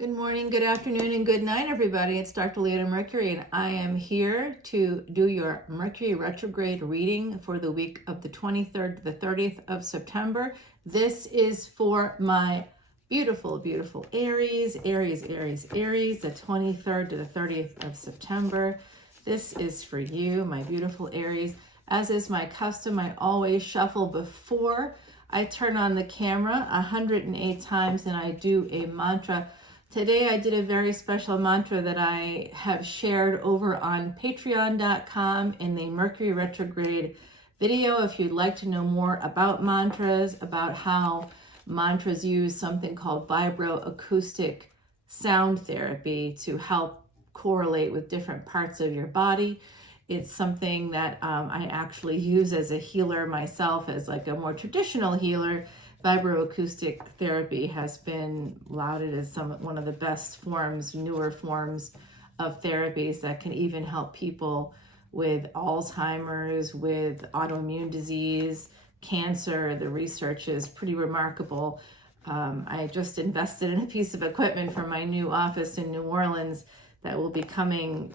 Good morning, good afternoon, and good night, everybody. It's Dr. Leona Mercury, and I am here to do your Mercury retrograde reading for the week of the 23rd to the 30th of September. This is for my beautiful, beautiful Aries, the 23rd to the 30th of September. This is for you, my beautiful Aries. As is my custom, I always shuffle before I turn on the camera 108 times, and I do a mantra. Today I did a very special mantra that I have shared over on patreon.com in the Mercury retrograde video. If you'd like to know more about mantras, about how mantras use something called vibroacoustic sound therapy to help correlate with different parts of your body. It's something that I actually use as a healer myself, as like a more traditional healer. Vibroacoustic therapy has been lauded as one of the best forms, newer forms of therapies that can even help people with Alzheimer's, with autoimmune disease, cancer. The research is pretty remarkable. I just invested in a piece of equipment for my new office in New Orleans that will be coming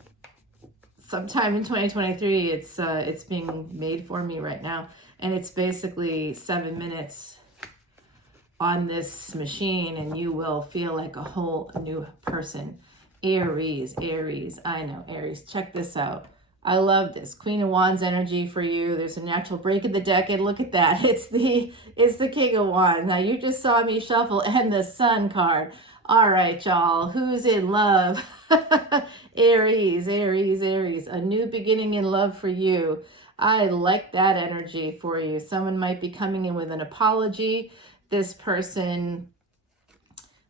sometime in 2023. It's being made for me right now, and it's basically 7 minutes on this machine and you will feel like a whole new person. Aries, I know, Aries, check this out. I love this Queen of Wands energy for you. There's a natural break in the deck, and look at that. It's the King of Wands. Now you just saw me shuffle and the Sun card. All right, y'all, who's in love? Aries, a new beginning in love for you. I like that energy for you. Someone might be coming in with an apology. This person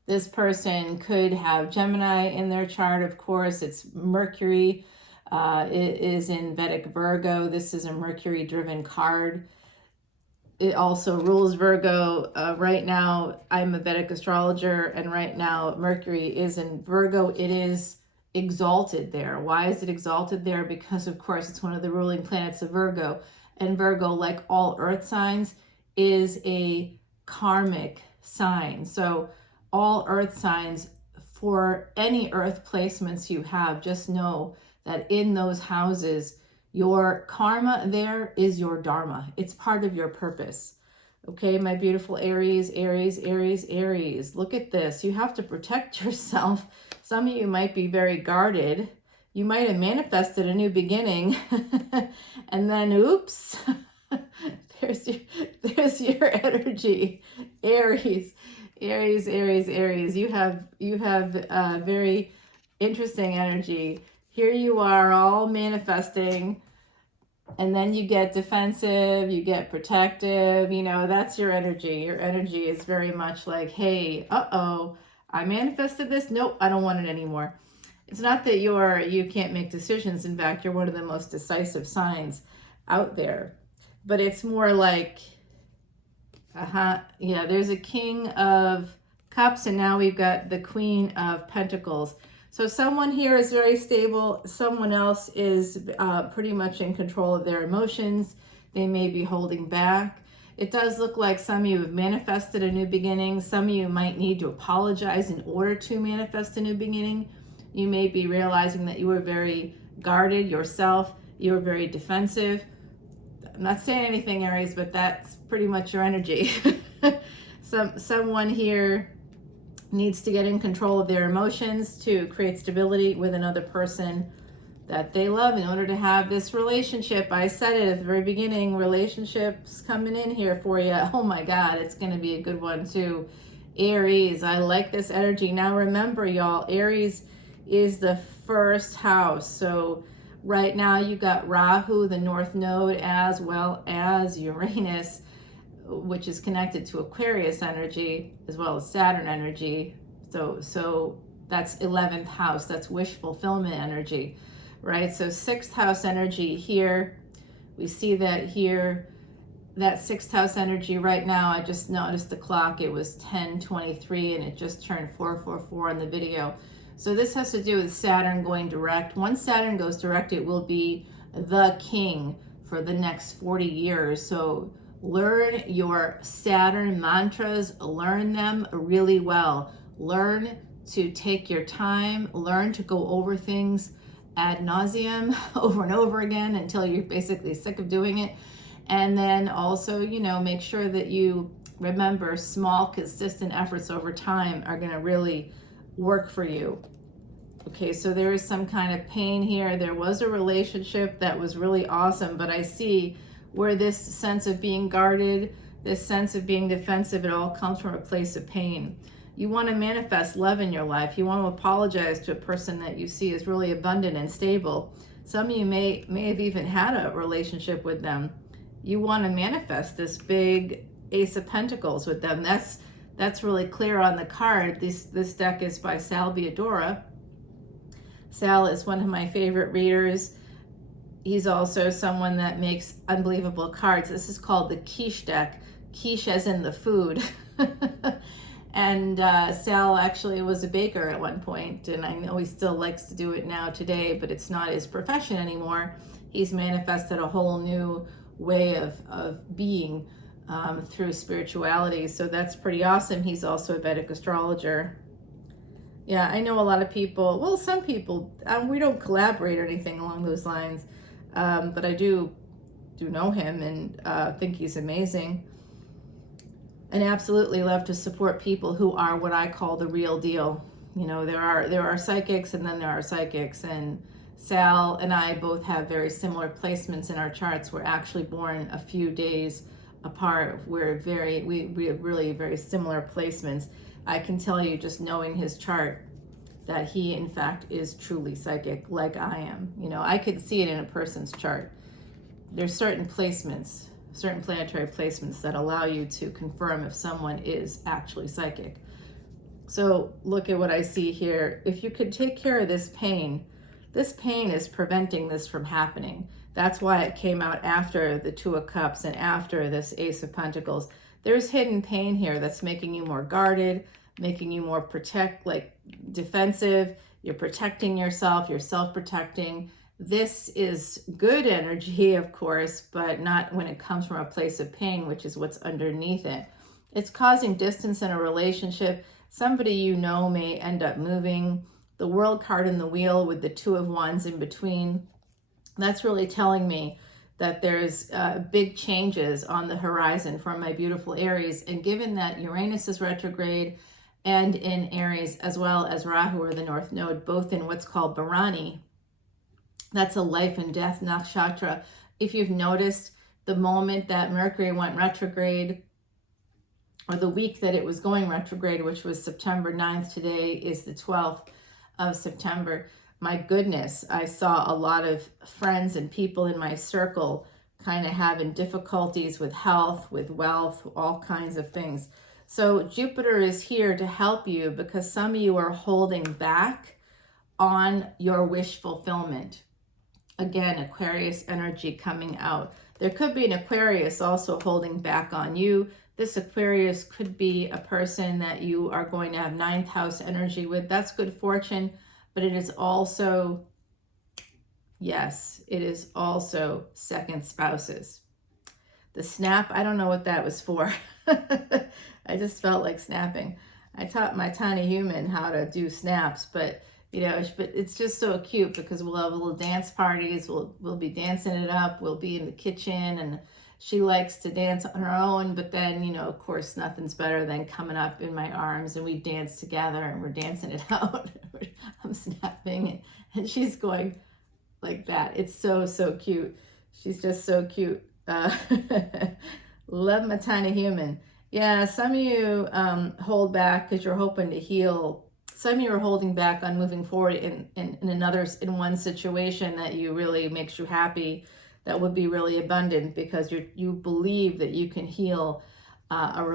could have Gemini in their chart. Of course, it's Mercury. It is in Vedic Virgo. This is a Mercury-driven card. It also rules Virgo. Right now, I'm a Vedic astrologer, and right now Mercury is in Virgo. It is exalted there. Why is it exalted there? Because, of course, it's one of the ruling planets of Virgo. And Virgo, like all earth signs, is a karmic sign. So all earth signs, for any earth placements you have, just know that in those houses, your karma there is your dharma. It's part of your purpose. Okay, my beautiful Aries. Look at this. You have to protect yourself. Some of you might be very guarded. You might have manifested a new beginning and then oops. There's your energy, Aries. You have very interesting energy. Here you are, all manifesting, and then you get defensive, you get protective. You know, that's your energy. Your energy is very much like, hey, I manifested this. Nope, I don't want it anymore. It's not that you can't make decisions. In fact, you're one of the most decisive signs out there. But it's more like, there's a King of Cups, and now we've got the Queen of Pentacles. So someone here is very stable. Someone else is pretty much in control of their emotions. They may be holding back. It does look like some of you have manifested a new beginning. Some of you might need to apologize in order to manifest a new beginning. You may be realizing that you were very guarded yourself. You were very defensive. I'm not saying anything, Aries, but that's pretty much your energy. Someone here needs to get in control of their emotions to create stability with another person that they love in order to have this relationship. I said it at the very beginning, relationships coming in here for you. Oh my God, it's going to be a good one too. Aries, I like this energy. Now remember, y'all, Aries is the first house. So right now you got Rahu, the North Node, as well as Uranus, which is connected to Aquarius energy, as well as Saturn energy. So that's 11th house. That's wish fulfillment energy, right? So 6th house energy here. We see that here. That 6th house energy right now, I just noticed the clock. It was 10:23 and it just turned 4:44 in the video. So this has to do with Saturn going direct. Once Saturn goes direct, it will be the king for the next 40 years. So learn your Saturn mantras, learn them really well. Learn to take your time, learn to go over things ad nauseum over and over again until you're basically sick of doing it. And then also, you know, make sure that you remember small, consistent efforts over time are going to really work for you. Okay, so there is some kind of pain here. There was a relationship that was really awesome, but I see where this sense of being guarded, this sense of being defensive, it all comes from a place of pain. You want to manifest love in your life. You want to apologize to a person that you see is really abundant and stable. Some of you may have even had a relationship with them. You want to manifest this big Ace of Pentacles with them. That's really clear on the card. This deck is by Sal Biadora. Sal is one of my favorite readers. He's also someone that makes unbelievable cards. This is called the quiche deck. Quiche as in the food. And Sal actually was a baker at one point, and I know he still likes to do it now today, but it's not his profession anymore. He's manifested a whole new way of being through spirituality, so that's pretty awesome. He's also a Vedic astrologer. Yeah, I know a lot of people, well, some people, we don't collaborate or anything along those lines, but I do know him and think he's amazing. And absolutely love to support people who are what I call the real deal. You know, there are psychics and then there are psychics, and Sal and I both have very similar placements in our charts. We're actually born a few days apart. We have really very similar placements. I can tell you, just knowing his chart, that he in fact is truly psychic, like I am. You know, I could see it in a person's chart. There's certain placements, certain planetary placements that allow you to confirm if someone is actually psychic. So look at what I see here. If you could take care of this pain is preventing this from happening. That's why it came out after the Two of Cups and after this Ace of Pentacles. There's hidden pain here that's making you more guarded, making you more defensive. You're protecting yourself, you're self-protecting. This is good energy, of course, but not when it comes from a place of pain, which is what's underneath it. It's causing distance in a relationship. Somebody you know may end up moving. The World card in the wheel with the Two of Wands in between, that's really telling me that there's big changes on the horizon for my beautiful Aries. And given that Uranus is retrograde and in Aries, as well as Rahu, or the North Node, both in what's called Bharani, that's a life and death nakshatra. If you've noticed, the moment that Mercury went retrograde, or the week that it was going retrograde, which was September 9th, today is the 12th of September, my goodness, I saw a lot of friends and people in my circle kind of having difficulties with health, with wealth, all kinds of things. So Jupiter is here to help you because some of you are holding back on your wish fulfillment. Again, Aquarius energy coming out. There could be an Aquarius also holding back on you. This Aquarius could be a person that you are going to have 9th house energy with. That's good fortune, but it is also, yes, it is also second spouses. The snap, I don't know what that was for. I just felt like snapping. I taught my tiny human how to do snaps, but you know, but it's just so cute because we'll have little dance parties. We'll be dancing it up. We'll be in the kitchen, and she likes to dance on her own. But then, you know, of course, nothing's better than coming up in my arms and we dance together and we're dancing it out. I'm snapping and she's going like that. It's so cute. She's just so cute. Love my tiny human. Yeah, some of you hold back because you're hoping to heal. Some of you are holding back on moving forward in one situation that you really makes you happy, that would be really abundant, because you believe that you can heal another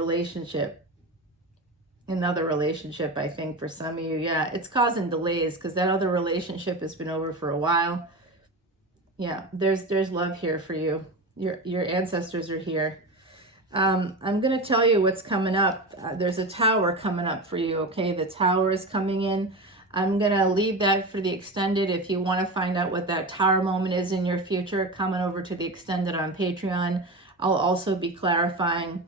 relationship, I think, for some of you. Yeah, it's causing delays because that other relationship has been over for a while. Yeah, there's love here for you. Your ancestors are here. I'm going to tell you what's coming up. There's a tower coming up for you, okay? The tower is coming in. I'm going to leave that for the extended. If you want to find out what that tower moment is in your future, come on over to the extended on Patreon. I'll also be clarifying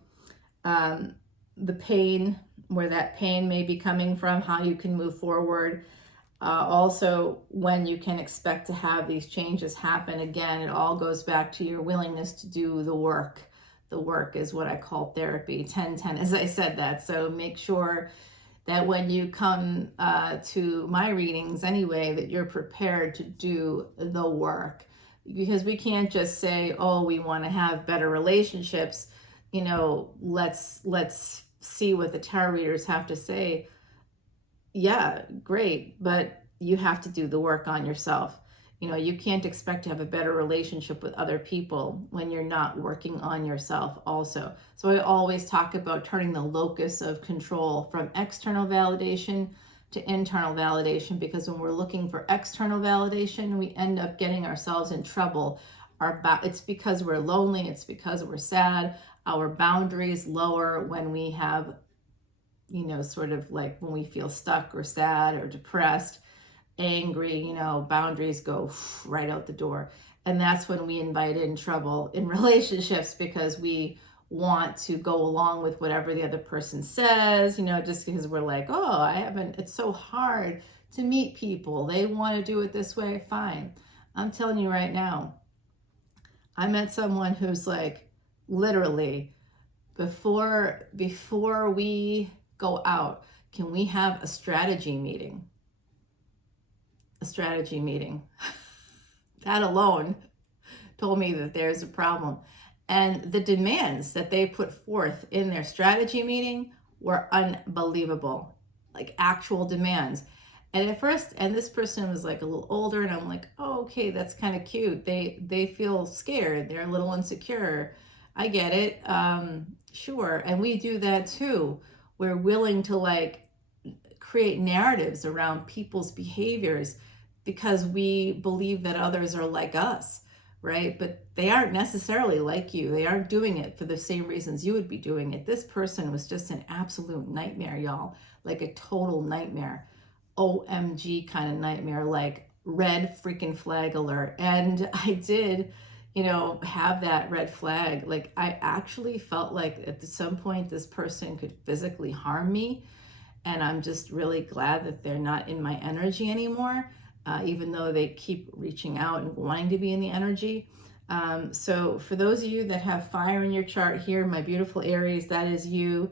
the pain where that pain may be coming from, how you can move forward. Also, when you can expect to have these changes happen. Again, it all goes back to your willingness to do the work. The work is what I call therapy, 10-10, as I said that. So make sure that when you come to my readings anyway, that you're prepared to do the work. Because we can't just say, oh, we want to have better relationships. You know, let's see what the tarot readers have to say. Yeah, great, but you have to do the work on yourself. You know, you can't expect to have a better relationship with other people when you're not working on yourself also. So I always talk about turning the locus of control from external validation to internal validation, because when we're looking for external validation, we end up getting ourselves in trouble. It's because we're lonely, it's because we're sad. Our boundaries lower when we have, you know, sort of like when we feel stuck or sad or depressed, angry, you know, boundaries go right out the door. And that's when we invite in trouble in relationships, because we want to go along with whatever the other person says, you know, just because we're like, oh, it's so hard to meet people. They want to do it this way. Fine. I'm telling you right now, I met someone who's like, literally, before we go out, can we have a strategy meeting? A strategy meeting. That alone told me that there's a problem. And the demands that they put forth in their strategy meeting were unbelievable, like actual demands. And at first, and this person was like a little older, and I'm like, oh, okay, that's kind of cute. They feel scared. They're a little insecure. I get it. Sure. And we do that too. We're willing to like create narratives around people's behaviors because we believe that others are like us, right? But they aren't necessarily like you. They aren't doing it for the same reasons you would be doing it. This person was just an absolute nightmare, y'all. Like a total nightmare. OMG kind of nightmare, like red freaking flag alert. And I did, you know, have that red flag. Like I actually felt like at some point this person could physically harm me. And I'm just really glad that they're not in my energy anymore, even though they keep reaching out and wanting to be in the energy. So for those of you that have fire in your chart here, my beautiful Aries, that is you.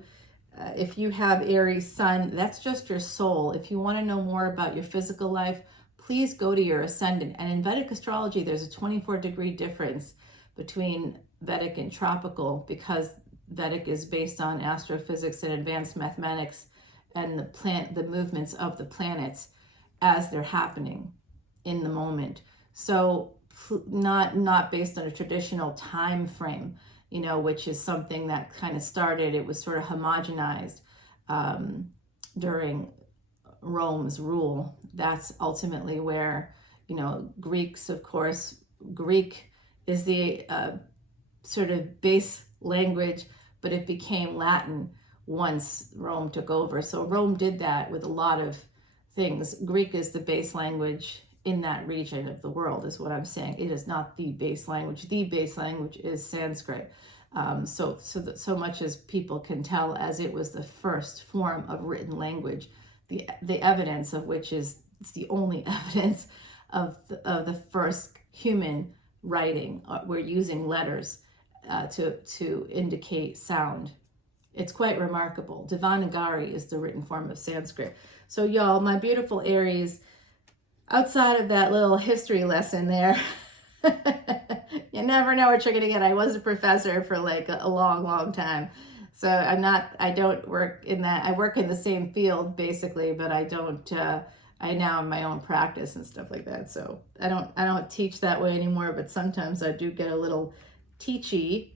If you have Aries sun, that's just your soul. If you want to know more about your physical life, please go to your Ascendant. And in Vedic Astrology, there's a 24-degree difference between Vedic and tropical, because Vedic is based on astrophysics and advanced mathematics and the movements of the planets as they're happening in the moment. So not based on a traditional time frame, you know, which is something that kind of started, it was sort of homogenized during Rome's rule. That's ultimately where, you know, Greeks, of course, Greek is the sort of base language, but it became Latin once Rome took over. So Rome did that with a lot of things. Greek is the base language in that region of the world, is what I'm saying. It is not the base language. The base language is Sanskrit. So much as people can tell, as it was the first form of written language, the evidence of which is, it's the only evidence of the first human writing. We're using letters to indicate sound. It's quite remarkable. Devanagari is the written form of Sanskrit. So y'all, my beautiful Aries, outside of that little history lesson there, you never know what you're going to get. I was a professor for like a long, long time. So I don't work in that. I work in the same field basically, but I don't, I now have my own practice and stuff like that. So I don't teach that way anymore, but sometimes I do get a little teachy.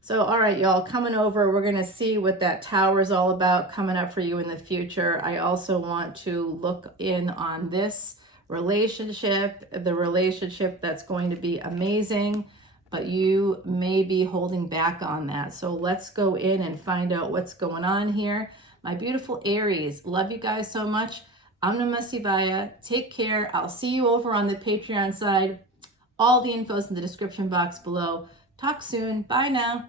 So, all right, y'all, coming over, we're going to see what that tower is all about coming up for you in the future. I also want to look in on this relationship, the relationship that's going to be amazing, but you may be holding back on that. So let's go in and find out what's going on here. My beautiful Aries, love you guys so much. Om Namah Shivaya. Take care. I'll see you over on the Patreon side. All the info's in the description box below. Talk soon. Bye now.